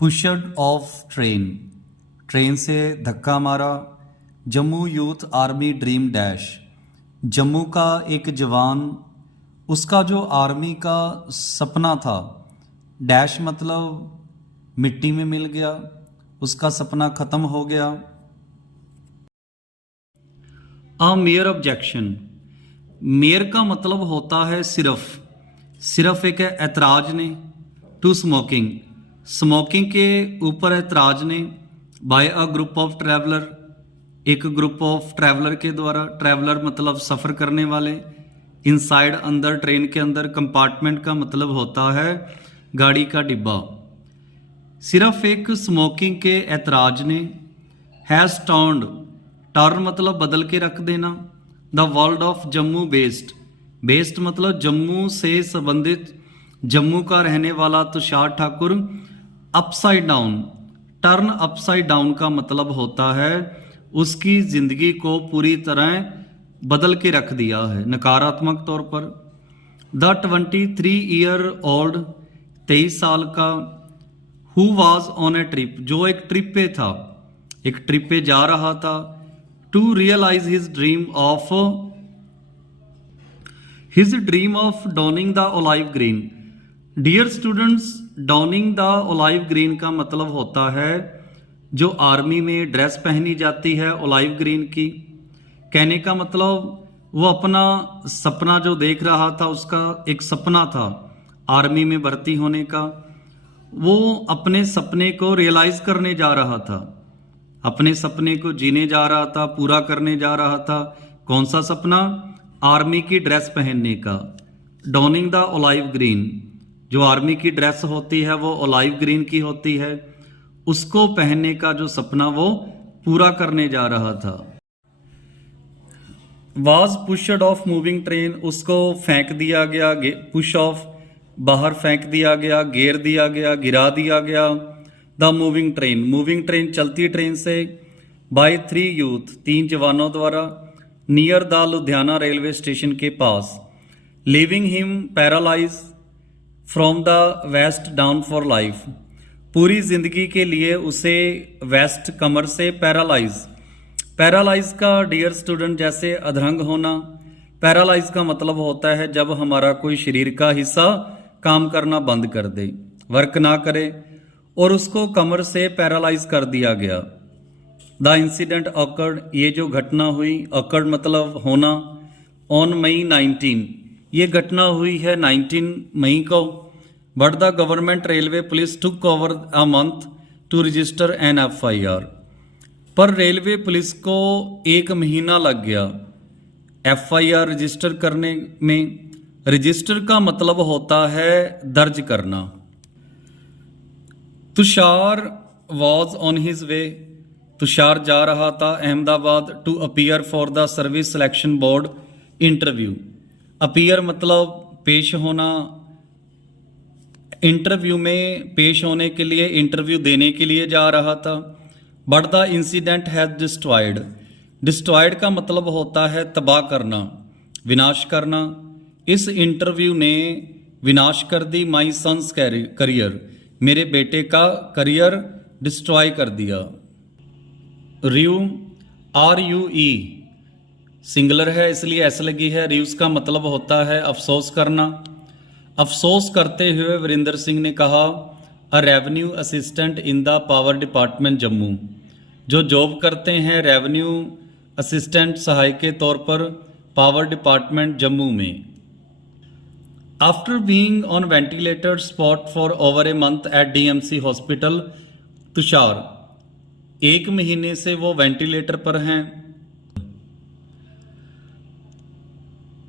पुशड of train, train से धक्का मारा। Jammu youth army dream dash, Jammu का एक जवान, उसका जो आर्मी का सपना था, डैश मतलब मिट्टी में मिल गया, उसका सपना ख़त्म हो गया। अ मेयर ऑब्जेक्शन, मेयर का मतलब होता है सिर्फ एक ऐतराज ने। टू स्मोकिंग, स्मोकिंग के ऊपर ऐतराज ने। By a group of traveller, एक ग्रुप ऑफ ट्रैवलर के द्वारा। ट्रैवलर मतलब सफ़र करने वाले। इनसाइड अंदर, ट्रेन के अंदर। कंपार्टमेंट का मतलब होता है गाड़ी का डिब्बा। सिर्फ एक स्मोकिंग के ऐतराज ने। हैज़ टर्न्ड, टर्न मतलब बदल के रख देना। The world of Jammu based मतलब जम्मू से संबंधित, जम्मू का रहने वाला Tushar Thakur upside down. Turn upside down का मतलब होता है उसकी जिंदगी को पूरी तरह बदल के रख दिया है, नकारात्मक तौर पर। द 23-ईयर ओल्ड, 23 साल का, who was on A trip, जो एक ट्रिप पे था, एक ट्रिप पे जा रहा था। To realise his dream of donning the olive green. Dear students, donning the olive green का मतलब होता है जो आर्मी में ड्रेस पहनी जाती है ओलाइव ग्रीन की। कहने का मतलब वो अपना सपना जो देख रहा था, उसका एक सपना था आर्मी में भर्ती होने का, वो अपने सपने को रियलाइज करने जा रहा था, अपने सपने को जीने जा रहा था, पूरा करने जा रहा था। कौन सा सपना? आर्मी की ड्रेस पहनने का। डॉनिंग द ओलाइव ग्रीन, जो आर्मी की ड्रेस होती है वो ओलाइव ग्रीन की होती है, उसको पहनने का जो सपना वो पूरा करने जा रहा था। वाज पुशड ऑफ मूविंग ट्रेन, उसको फेंक दिया गया। पुश ऑफ, बाहर फेंक दिया गया, घेर दिया गया, गिरा दिया गया। द मूविंग ट्रेन चलती ट्रेन से। बाय 3 यूथ, 3 जवानों द्वारा। Near the Ludhiana railway station के पास। Leaving him paralyse from the waist down for life, पूरी जिंदगी के लिए उसे वेस्ट कमर से पैरालाइज का डियर स्टूडेंट जैसे अधरंग होना। पैरालाइज का मतलब होता है जब हमारा कोई शरीर का हिस्सा काम करना बंद कर दे, वर्क ना करे, और उसको कमर से पैरालाइज कर दिया गया। द इंसिडेंट ऑकर्ड, ये जो घटना हुई, ऑकर्ड मतलब होना। ऑन मई 19, ये घटना हुई है 19 मई को। But the government railway police took over a month to register an FIR, पर रेलवे पुलिस को 1 महीना लग गया FIR रजिस्टर करने में। रजिस्टर का मतलब होता है दर्ज करना। Tushar was on his way, Tushar जा रहा था Ahmedabad to appear for the service selection board interview. Appear मतलब पेश होना, इंटरव्यू में पेश होने के लिए, इंटरव्यू देने के लिए जा रहा था। But the incident has destroyed, destroyed का मतलब होता है तबाह करना, विनाश करना। इस इंटरव्यू ने विनाश कर दी माई सन्स करियर, मेरे बेटे का करियर डिस्ट्रॉय कर दिया। RUE, RUE सिंगुलर है इसलिए एस लगी है। रिव्स का मतलब होता है अफसोस करना। अफसोस करते हुए वीरेंद्र सिंह ने कहा, a revenue assistant in the power department Jammu, जो जॉब करते हैं रेवेन्यू असिस्टेंट सहायक के तौर पर पावर डिपार्टमेंट जम्मू में। After being on ventilator spot for over a month at DMC hospital, Tushar 1 महीने से वो वेंटिलेटर पर हैं।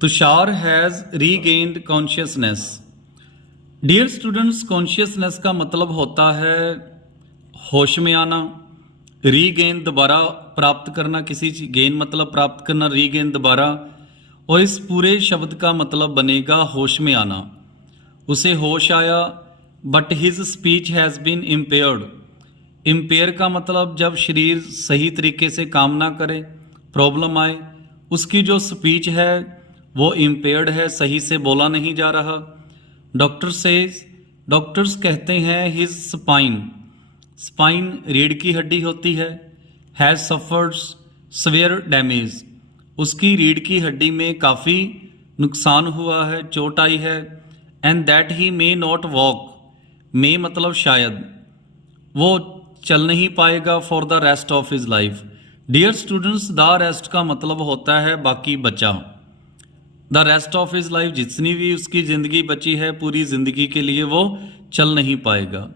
Tushar has regained consciousness. Dear students, consciousness का मतलब होता है होश में आना। रीगेन दोबारा प्राप्त करना, किसी चीज, गेन मतलब प्राप्त करना, रीगेन दोबारा, और इस पूरे शब्द का मतलब बनेगा होश में आना। उसे होश आया। But his speech has been impaired. Impair का मतलब जब शरीर सही तरीके से काम ना करे, प्रॉब्लम आए, उसकी जो स्पीच है वो इम्पेयर्ड है, सही से बोला नहीं जा रहा। डॉक्टर्स कहते हैं हिज स्पाइन, स्पाइन रीढ़ की हड्डी होती है। हैज सफर्स सवेयर डैमेज, उसकी रीढ़ की हड्डी में काफ़ी नुकसान हुआ है, चोट आई है। And that he may not walk, may मतलब शायद, वो चल नहीं पाएगा for the rest of his life. Dear students, the rest का मतलब होता है बाकी बचा। The rest of his life, जितनी भी उसकी ज़िंदगी बची है, पूरी ज़िंदगी के लिए वो चल नहीं पाएगा।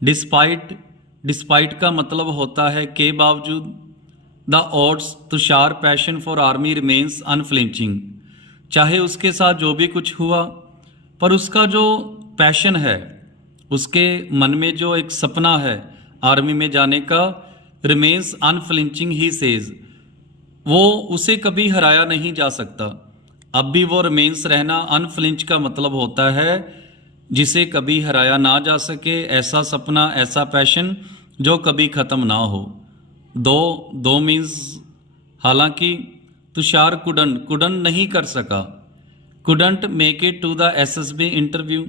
डिस्पाइट, डिस्पाइट का मतलब होता है के बावजूद। The odds, Tushar passion for army remains unflinching, चाहे उसके साथ जो भी कुछ हुआ, पर उसका जो पैशन है, उसके मन में जो एक सपना है आर्मी में जाने का, रिमेन्स अनफ्लिंचिंग ही सेज, वो उसे कभी हराया नहीं जा सकता। अब भी वो रिमेन्स रहना, अनफ्लिंच का मतलब होता है जिसे कभी हराया ना जा सके, ऐसा सपना, ऐसा पैशन जो कभी ख़त्म ना हो। दो मीन्स हालांकि। तुषार कुडन नहीं कर सका, couldn't make it to the SSB interview,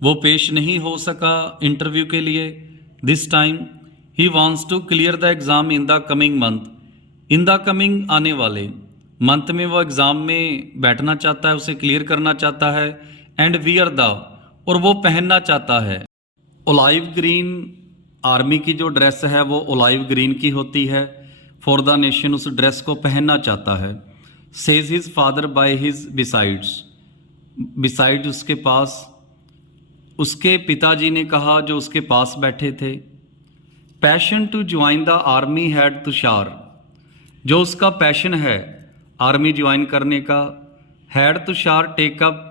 वो पेश नहीं हो सका इंटरव्यू के लिए। This time he wants to clear the exam in the coming month, in the coming आने वाले मंथ में वो एग्ज़ाम में बैठना चाहता है, उसे क्लियर करना चाहता है। एंड वियर द, और वो पहनना चाहता है। ओलाइव ग्रीन, आर्मी की जो ड्रेस है वो ओलाइव ग्रीन की होती है। फॉर द नेशन, उस ड्रेस को पहनना चाहता है। Says his father by his besides, beside उसके पास, उसके पिताजी ने कहा जो उसके पास बैठे थे। Passion to join the army had Tushar, जो उसका पैशन है आर्मी ज्वाइन करने का। Had Tushar take up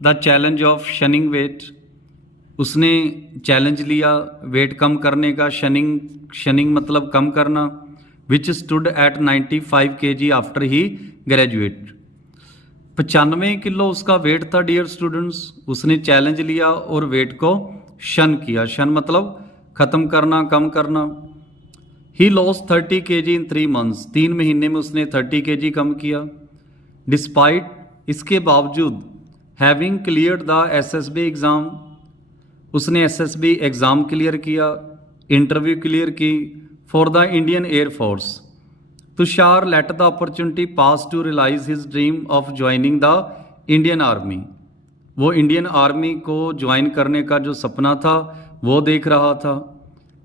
the challenge of shunning weight, उसने चैलेंज लिया वेट कम करने का। शनिंग मतलब कम करना। Which stood at 95 kg after he graduate, 95 kilo उसका वेट था। डियर स्टूडेंट्स, उसने चैलेंज लिया और वेट को शन किया। शन मतलब ख़त्म करना, कम करना। ही लॉस 30 kg इन 3 months, 3 महीने में उसने 30 kg कम किया। डिस्पाइट, इसके बावजूद। Having cleared the SSB exam, उसने एसएसबी एग्ज़ाम क्लियर किया, इंटरव्यू क्लियर की for the Indian air force. Tushar let the opportunity pass to realise his dream of joining the Indian army, वो इंडियन आर्मी को join करने का जो सपना था वो देख रहा था।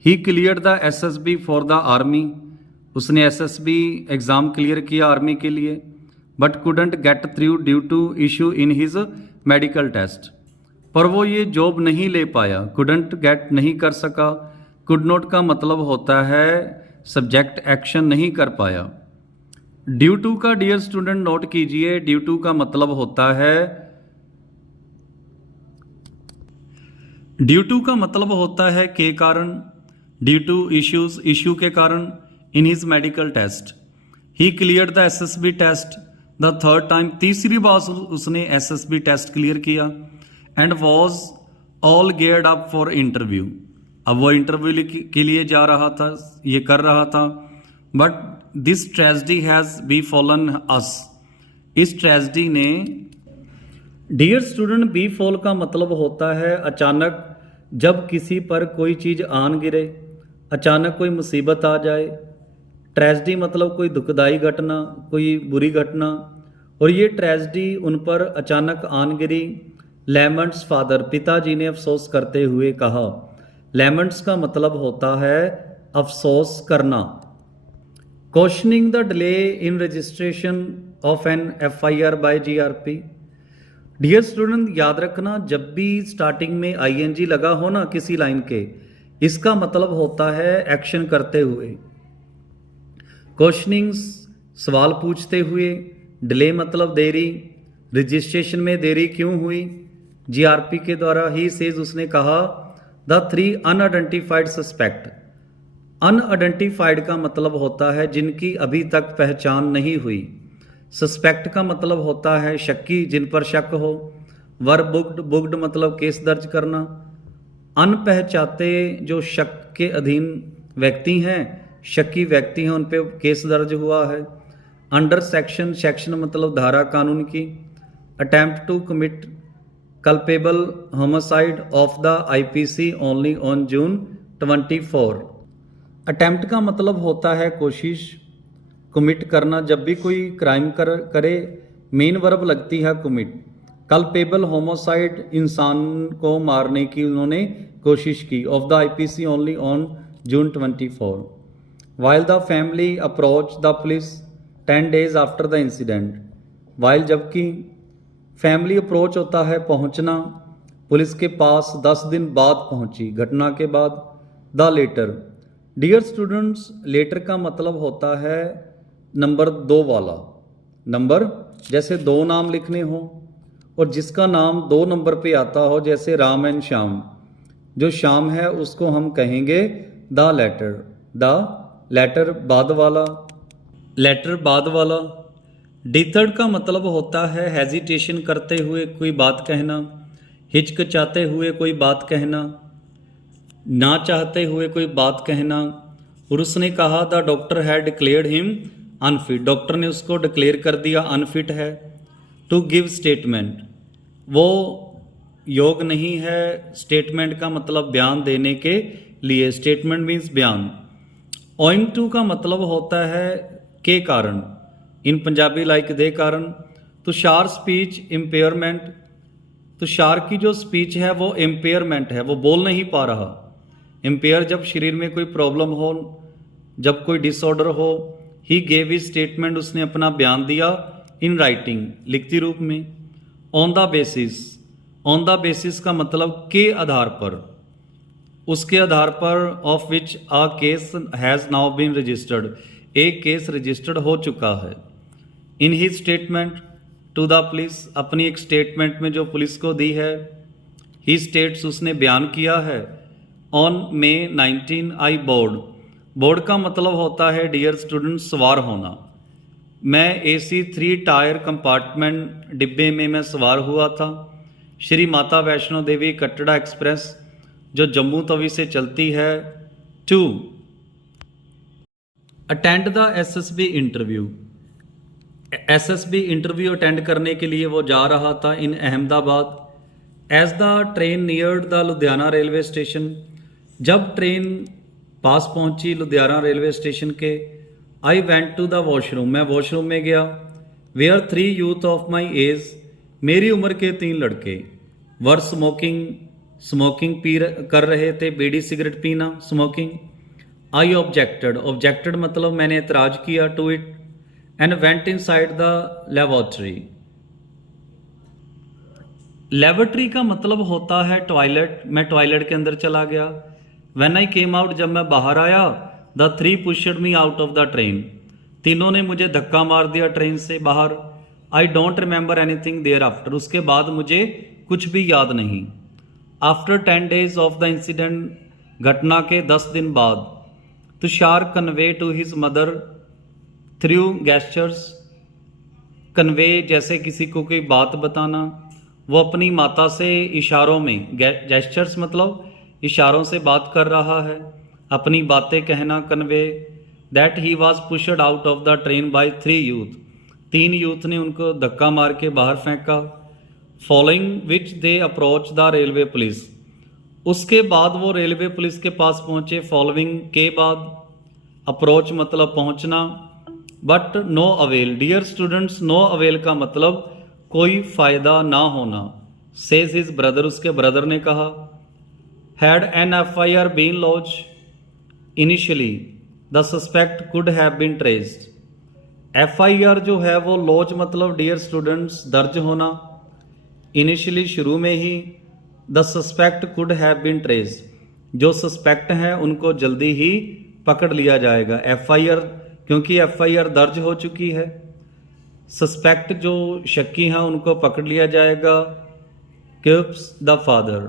He clear the SSB for the army, उसने एसएसबी एग्ज़ाम क्लियर किया आर्मी के लिए। But couldn't get through due to issue in his medical test, पर वो ये जॉब नहीं ले पाया। कुडंट गेट नहीं कर सका। कुड नॉट का मतलब होता है सब्जेक्ट एक्शन नहीं कर पाया। ड्यू टू का डियर स्टूडेंट नोट कीजिए, ड्यू टू का मतलब होता है, ड्यू टू का मतलब होता है के कारण। ड्यू टू इश्यूज, इश्यू के कारण। In his medical test, he clear the SSB test the third time, तीसरी बार उसने एसएसबी टेस्ट क्लियर किया। And was all geared up for interview, अब वो इंटरव्यू के लिए जा रहा था, ये कर रहा था। But this tragedy has befallen us, इस ट्रेजेडी ने। डियर स्टूडेंट, बी फॉल का मतलब होता है अचानक, जब किसी पर कोई चीज़ आन गिरे, अचानक कोई मुसीबत आ जाए। ट्रेजेडी मतलब कोई दुखदाई घटना, कोई बुरी घटना, और ये ट्रेजेडी उन पर अचानक आन गिरी। लेमंट्स फादर, पिताजी ने अफसोस करते हुए कहा। लेमंट्स का मतलब होता है अफसोस करना। Questioning the delay in registration of an FIR by GRP. Dear student, याद रखना, जब भी स्टार्टिंग में आईएनजी लगा हो ना किसी लाइन के, इसका मतलब होता है एक्शन करते हुए। क्वेश्चनिंग सवाल पूछते हुए, डिले मतलब देरी, रजिस्ट्रेशन में देरी क्यों हुई जीआरपी के द्वारा। ही सेज, उसने कहा, द 3 अनआइडेंटिफाइड सस्पेक्ट। अनआइडेंटिफाइड का मतलब होता है जिनकी अभी तक पहचान नहीं हुई। सस्पेक्ट का मतलब होता है शक्की, जिन पर शक हो। वर बुक्ड, बुक्ड मतलब केस दर्ज करना। अनपहचाते जो शक के अधीन व्यक्ति हैं, शक्की व्यक्ति हैं, उन पे केस दर्ज हुआ है। अंडर सेक्शन, सेक्शन मतलब धारा कानून की। Attempt to commit culpable homicide of the IPC only on June 24। Attempt का मतलब होता है कोशिश, कमिट करना। जब भी कोई क्राइम करे मेन वर्ब लगती है कमिट। कल्पेबल होमोसाइड, इंसान को मारने की उन्होंने कोशिश की, of the IPC only on June 24। While the family approach the police 10 days after the incident. While जबकि, फैमिली अप्रोच होता है पहुंचना, पुलिस के पास 10 दिन बाद पहुंची, घटना के बाद। The letter. Dear students, letter का मतलब होता है नंबर 2 वाला नंबर, जैसे 2 नाम लिखने हो और जिसका नाम 2 नंबर पे आता हो, जैसे राम एंड श्याम। जो श्याम है उसको हम कहेंगे द लेटर। द लेटर बाद वाला, लेटर बाद वाला। डिथर्ड का मतलब होता है हेजिटेशन करते हुए कोई बात कहना, हिचकिचाते हुए कोई बात कहना, ना चाहते हुए कोई बात कहना। और उसने कहा the doctor had declared him unfit, doctor ने उसको डिक्लेयर कर दिया अनफिट है। टू गिव स्टेटमेंट, वो योग नहीं है। स्टेटमेंट का मतलब बयान देने के लिए, स्टेटमेंट मीन्स बयान। ओइंग टू का मतलब होता है के कारण, इन पंजाबी लाइक दे कारण। तुषार स्पीच इम्पेयरमेंट, तुषार की जो स्पीच है वो इम्पेयरमेंट है, वो बोल नहीं पा रहा। इम्पेयर जब शरीर में कोई प्रॉब्लम हो, जब कोई डिसऑर्डर हो। ही गेव हिज स्टेटमेंट, उसने अपना बयान दिया। इन राइटिंग, लिखती रूप में। On the basis, on the basis का मतलब के आधार पर, उसके आधार पर। Of which a case has now been registered, एक केस रजिस्टर्ड हो चुका है। In his statement to the police, अपनी एक स्टेटमेंट में जो पुलिस को दी है। ही स्टेट्स, उसने बयान किया है। On May 19 I board, board का मतलब होता है डियर स्टूडेंट सवार होना। मैं AC 3 टायर कंपार्टमेंट डिब्बे में मैं सवार हुआ था। श्री माता वैष्णो देवी कटड़ा एक्सप्रेस जो जम्मू तवी से चलती है। 2 attend the SSB interview, SSB interview attend करने के लिए वो जा रहा था in Ahmedabad. As the train neared the Ludhiana railway station, जब ट्रेन पास पहुंची लुधियाना रेलवे स्टेशन के। I went to the washroom, मैं वॉशरूम में गया। Were 3 youth of my age, मेरी उम्र के 3 लड़के। वर स्मोकिंग, स्मोकिंग कर रहे थे, बीड़ी सिगरेट पीना, स्मोकिंग। आई ऑब्जेक्टेड, ऑब्जेक्टेड मतलब मैंने एतराज किया to it. And went inside the laboratory, laboratory का मतलब होता है टॉयलेट, मैं टॉयलेट के अंदर चला गया। व्हेन आई केम आउट, जब मैं बाहर आया। The 3 pushed me out of the train, तीनों ने मुझे धक्का मार दिया ट्रेन से बाहर। I don't remember anything thereafter, उसके बाद मुझे कुछ भी याद नहीं। After 10 days of the incident, घटना के 10 दिन बाद। Tushar convey to his mother through gestures, convey जैसे किसी को कोई बात बताना, वो अपनी माता से इशारों में, गैस्चर्स मतलब इशारों से बात कर रहा है, अपनी बातें कहना, convey. That he was pushed out of the train by 3 youth, 3 youth ने उनको धक्का मार के बाहर फेंका। Following which they approach the railway police, उसके बाद वो रेलवे पुलिस के पास पहुंचे। फॉलोइंग के बाद, अप्रोच मतलब पहुंचना। But no avail, dear students, no avail का मतलब कोई फायदा ना होना। सेज हिज ब्रदर, उसके ब्रदर ने कहा। Had an FIR been launch initially the suspect could have been traced. FIR जो है वो लॉन्च मतलब डियर स्टूडेंट्स दर्ज होना, इनिशियली शुरू में ही। The suspect could have been traced, जो सस्पेक्ट हैं उनको जल्दी ही पकड़ लिया जाएगा। FIR, क्योंकि FIR दर्ज हो चुकी है। सस्पेक्ट जो शक्की हैं उनको पकड़ लिया जाएगा। Kips the father,